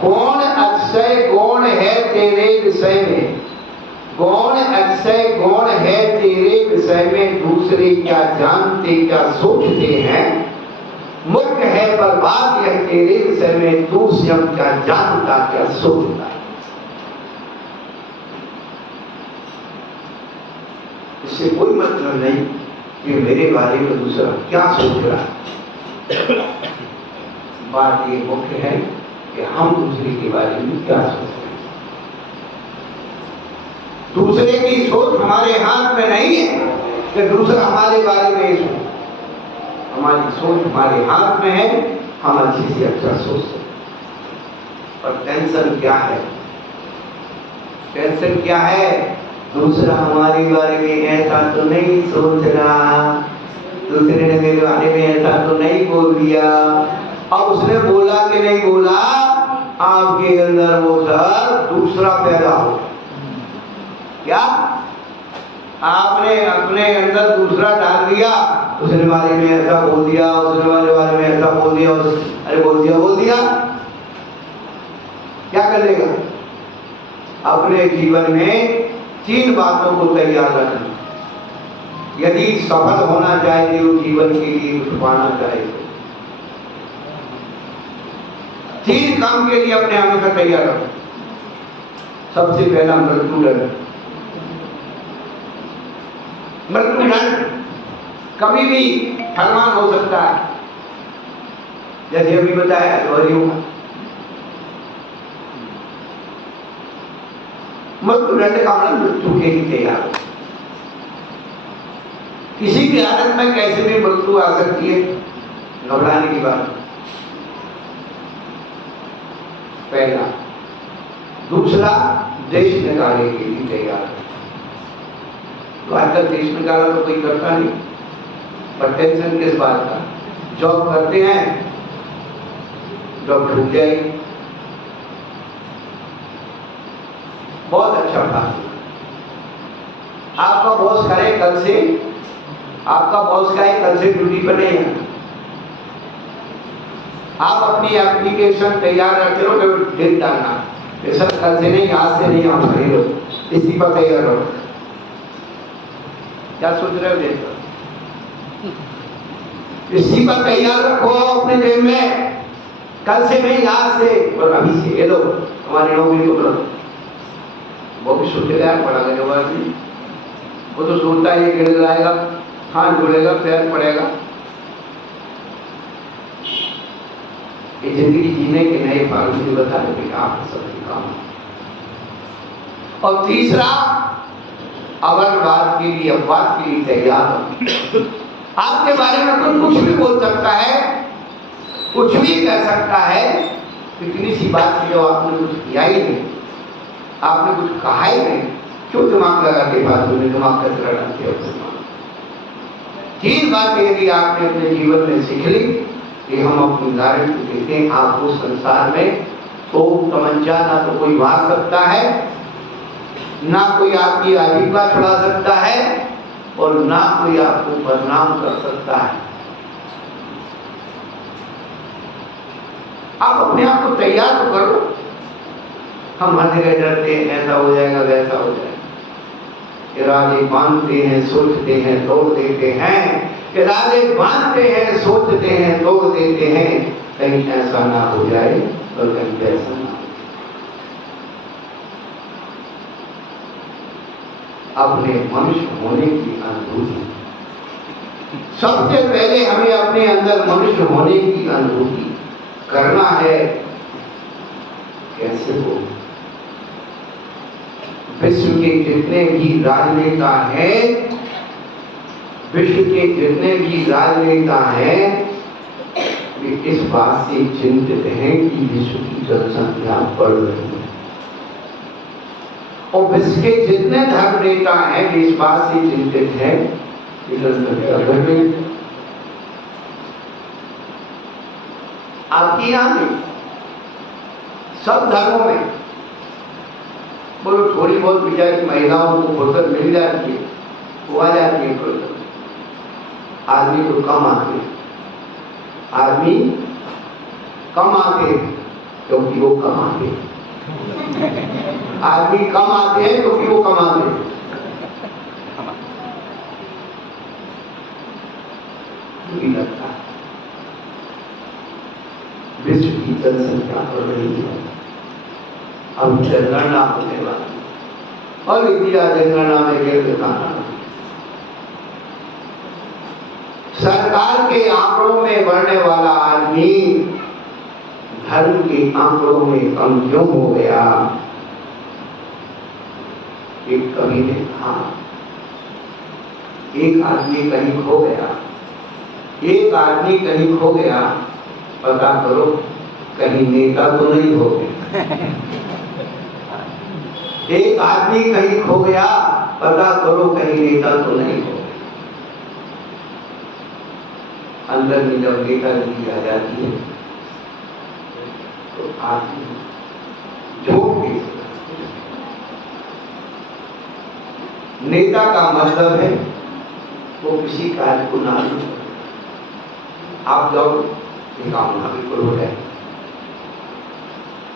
कौन अक्षय गौण है तेरे विषय में, कौन अक्षय गौण है तेरे विषय में, दूसरे क्या जानते क्या सोचते हैं, मूर्ख है बर्बाद है तेरे विषय में, तू स्वयं क्या जानता क्या सोचता है। इससे कोई मतलब नहीं कि मेरे बारे में दूसरा क्या सोच रहा है। बात ये मुख्य है कि हम दूसरे के बारे में क्या सोचते हैं। दूसरे की सोच हमारे हाथ में नहीं है कि दूसरा हमारे बारे में सोचे। हमारी सोच हमारे हाथ में है, हम अच्छी से अच्छा सोच सकते। और टेंशन क्या है? टेंशन क्या है? दूसरा हमारे बारे में ऐसा तो नहीं सोच रहा, दूसरे ने मेरे बारे में ऐसा तो नहीं बोल दिया। अब उसने बोला कि नहीं बोला, आपके अंदर वो डर दूसरा पैदा हो। क्या आपने अपने अंदर दूसरा डाल दिया, उसने बारे में ऐसा बोल दिया, उसने बारे में ऐसा बोल दिया, अरे बोल दिया क्या कर लेगा? अपने जीवन में 3 बातों को तैयार रखना। यदि सफल होना चाहे तो जीवन के लिए कुछ पाना चाहे, 3 काम के लिए अपने आप को तैयार रखो। सबसे पहला मृत्यु डर। मृत्यु डर कभी भी फरमान हो सकता है, जैसे अभी बताया गौरियों का मृत्यु दंड का मतलब मृत्यु के लिए तैयार हो। किसी भी हालत में कैसे भी मृत्यु आ सकती है, घबराने की बात। पहला। दूसरा, देश निकाले के लिए तैयार है। तो आजकल देश निकाला तो कोई करता नहीं, पर टेंशन किस बात का? जॉब करते हैं, जॉब छूट जाएगी, बहुत अच्छा था। आपका बॉस करे कल से, आपका बॉस का कल से ड्यूटी पर नहीं है, आप अपनी एप्लीकेशन तैयार रखे हो, डेट डालना, सर कल से नहीं, आज से नहीं आऊंगा, ये लो इसी पर तैयार रहो। क्या सोच रहे हो? डेट पर इसी पर तैयार रखो अपने जेब में, कल से नहीं, आज से और अभी से, ये लो हमारी नौकरी को करो। वो भी सोचेगा पढ़ा करने वाला आदमी, वो तो सोचता है ये गिड़गिड़ाएगा, हाथ जुड़ेगा, पैर पड़ेगा। ये जिंदगी जीने के नए फार्मूले बता रहे आप सबके काम। और तीसरा, अवलवाद के लिए, अपवाद के लिए तैयार हो। आपके बारे में कोई कुछ भी बोल सकता है, कुछ भी कह सकता है, इतनी सी बात की जो आपने कुछ किया ही नहीं, आपने कुछ कहा ही नहीं, क्यों दिमाग लगा के बात में दिमाग का कचरा डालते हो? 3 बातें यदि आपने अपने जीवन में सीख ली कि हम अपने उदाहरण को देते हैं, आपको संसार में तो तमंचा ना तो कोई मार सकता है, ना कोई आपकी आजीविका छुड़ा सकता है, और ना कोई आपको बदनाम कर सकता है। आप अपने आप को तैयार तो करो। हम हर जगह डरते हैं, ऐसा हो जाएगा वैसा हो जाएगा, इरादे बांधते हैं, सोचते हैं, तोड़ देते हैं, इरादे बांधते हैं, सोचते हैं, तोड़ देते हैं, कहीं ऐसा ना हो जाए और कहीं वैसा ना हो। अपने मनुष्य होने की अनुभूति, सबसे पहले हमें अपने अंदर मनुष्य होने की अनुभूति करना है। कैसे हो? विश्व के जितने भी राजनेता हैं, विश्व के जितने भी राजनेता हैं वे इस बात से चिंतित हैं कि विश्व की जनसंख्या बढ़ रही है, और विश्व के जितने धर्म नेता हैं वे इस बात से चिंतित हैं कि जनसंख्या बढ़ रही है। आपकी यहाँ नहीं, सब धर्मों में बोलो थोड़ी बहुत बेचारी महिलाओं को फुर्सत मिल जाती है, वो आ जाती है फुर्सत, आदमी तो कम आते, आदमी कम आते क्योंकि वो कमाते, आदमी कम आते हैं क्योंकि वो कमाते हैं। भी लगता है विश्व की जनसंख्या बढ़ रही है, अब जनगणना होने वाली और इंडिया जनगणना में गिर दिखाना, सरकार के आंकड़ों में बढ़ने वाला आदमी धर्म के आंकड़ों में कम क्यों हो गया? एक कवि ने कहा, एक आदमी कहीं खो गया, एक आदमी कहीं खो गया, पता करो कहीं नेता तो नहीं हो गया। एक आदमी कहीं खो गया, पता करो कहीं नेता तो नहीं हो गया। अंदर में जब नेतागिरी आ जाती है तो आदमी झूठ के नेता का मतलब है वो किसी कार्य को ना ले। आप जाओ काम ना बिल्कुल हो जाए,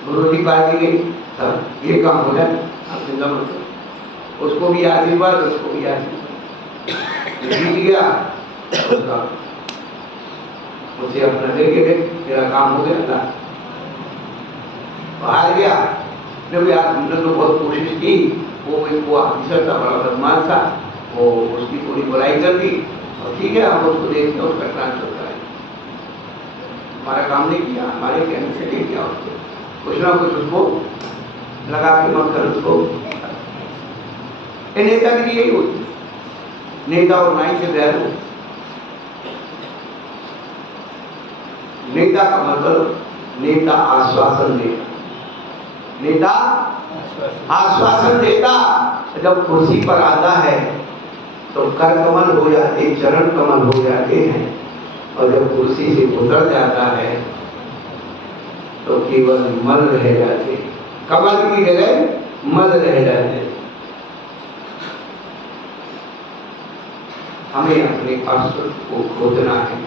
विरोधी पार्टी के सब ये काम हो जाए, आप चिंता मत करो, उसको भी आशीर्वाद, उसको भी आशीर्वाद, जीत गया उसका मुझे अपना लेके दे, तेरा काम हो गया था, हार गया जब यार तुमने तो बहुत कोशिश की, वो ऑफिसर था बड़ा बदमाश था, वो उसकी पूरी बुराई कर दी, और ठीक है हम उसको देखते हैं उसका ट्रांसफर कराएं, हमारा काम नहीं किया, हमारे कहने से नहीं किया, उसको कुछ ना कुछ उसको लगा के मत कर उसको। नेतागिरी यही होती, नेता और नाई से बैर हो। नेता का मतलब नेता आश्वासन देता, नेता आश्वासन देता, जब कुर्सी पर आता है तो कर कमल हो जाते, चरण कमल हो जाते हैं, और जब कुर्सी से उतर जाता है तो केवल मल रह जाते, कमल की जगह मल रह जाते। हमें अपने अस्तित्व को खोजना है,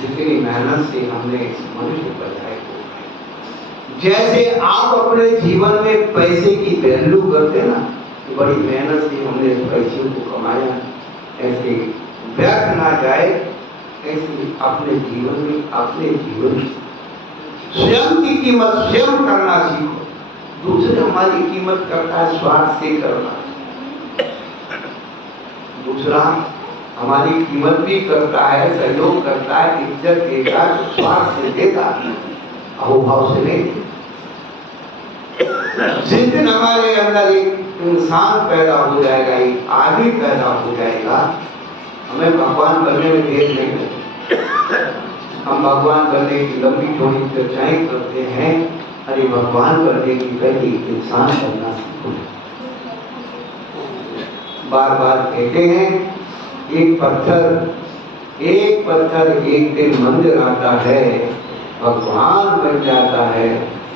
जितनी मेहनत से हमने इस मनुष्य बनाए को। जैसे आप अपने जीवन में पैसे की वैल्यू करते ना, कि बड़ी मेहनत से हमने पैसे को कमाया, ऐसे व्यर्थ ना जाए, ऐसे अपने जीवन में अपने जीवन स्वयं की कीमत स्वयं करना सीखो। दूसरे हमारी कीमत करता है स्वार्थ से करना, दूसरा हमारी कीमत भी करता है, सहयोग करता है, इज्जत देता है, स्वार्थ से देता है, अहोभाव से नहीं। जिस दिन हमारे अंदर एक इंसान पैदा हो जाएगा, एक आदमी पैदा हो जाएगा, हमें भगवान बनने में देर नहीं लगती। हम भगवान बनने की लंबी चौड़ी चर्चाएं करते हैं, अरे भगवान बनने की पहले इंसान बनना सीखो। बार बार कहते हैं एक पत्थर एक दिन मंदिर आता है, भगवान बन जाता है।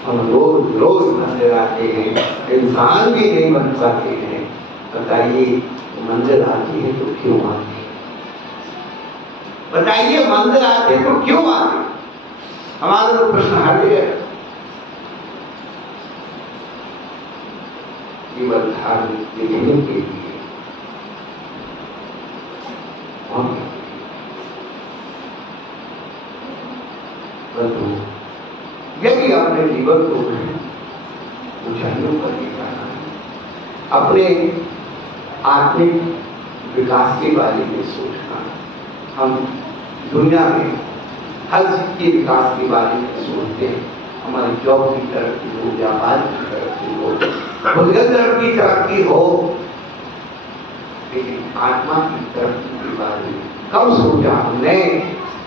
हम रोज रोज मंदिर आते हैं, इंसान भी नहीं बन पाते हैं। बताइए मंदिर आती है तो क्यों आते हैं? बताइए मंदिर आते तो क्यों आते? हमारा तो प्रश्न हट गया। केवल धार्मिक दिखने के लिए यदि अपने जीवन को ऊंचाइयों पर ले जाना है, अपने आत्मिक विकास के बारे में सोचना, हम दुनिया में हर चीज के विकास के बारे में सोचते हैं। हमारी जॉब की तरक्की हो, व्यापार की तरक्की हो, बुद्धिगत की तरक्की हो, लेकिन आत्मा की तरक्की की बारी, कब सोचा हमने,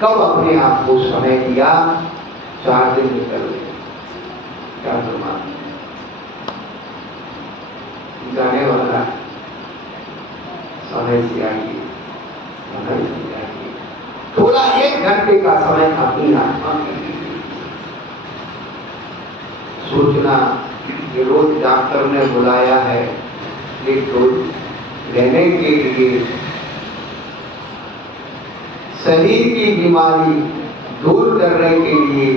कब अपने आप को समय दिया। 4 दिन निकल गए, क्या प्रमाण जाने वाला है। समय से आइए, समय से आइए, थोड़ा 1 घंटे का समय अपनी आत्मा के लिए सोचना कि रोज डॉक्टर ने बुलाया है एक रोज लेने के लिए, शरीर की बीमारी दूर करने के लिए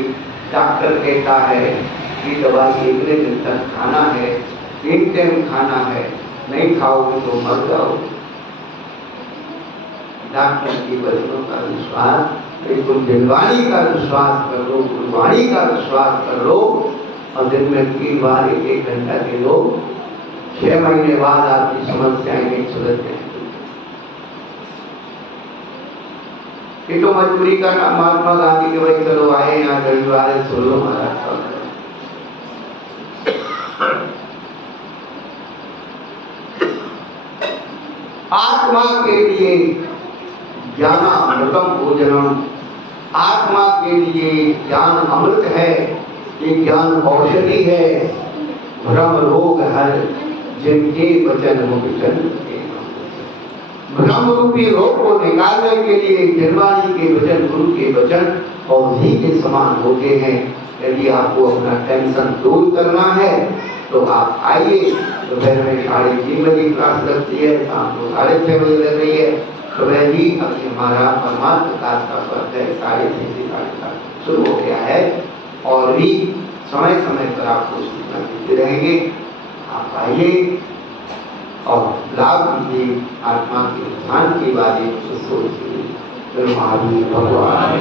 डॉक्टर कहता है कि दवाई इतने दिन तक खाना है, 3 टाइम खाना है, नहीं खाओगे तो मर जाओगे। डॉक्टर की वचनों का विश्वास, तुम दिलवाणी का विश्वास कर लो, गुरबाणी का विश्वास कर लो, और दिन में 3 बार 1 घंटा दे लो, 6 महीने बाद आपकी समस्याएं नहीं सुलझ जाएंगी। ये तो मजबूरी का नाम महात्मा गांधी के भाई चलो आए यहाँ रविवार सुन लो हमारा। आत्मा के लिए ज्ञान अमृतम भोजनम, आत्मा के लिए ज्ञान अमृत है, ये ज्ञान औषधि है। भ्रम रोग हर जिनके वचन मुक्तन, भ्रम रूपी रोग को निकालने के लिए निर्वाणी के वचन, गुरु के वचन औषधि के समान होते हैं। यदि आपको अपना टेंशन दूर करना है तो आप आइए। दोपहर में 3:30 बजे क्लास लगती है, शाम को 6:30 बजे लग रही है। सुबह ही अभी हमारा परमात्म क्लास का स्वाध्याय 6:30 से 7:30 शुरू हो गया है, और भी समय समय पर आपको सूचना देते रहेंगे। आप आइए और लाभ लीजिए, आत्मा के ज्ञान के बारे में सोचिए। महावीर भगवान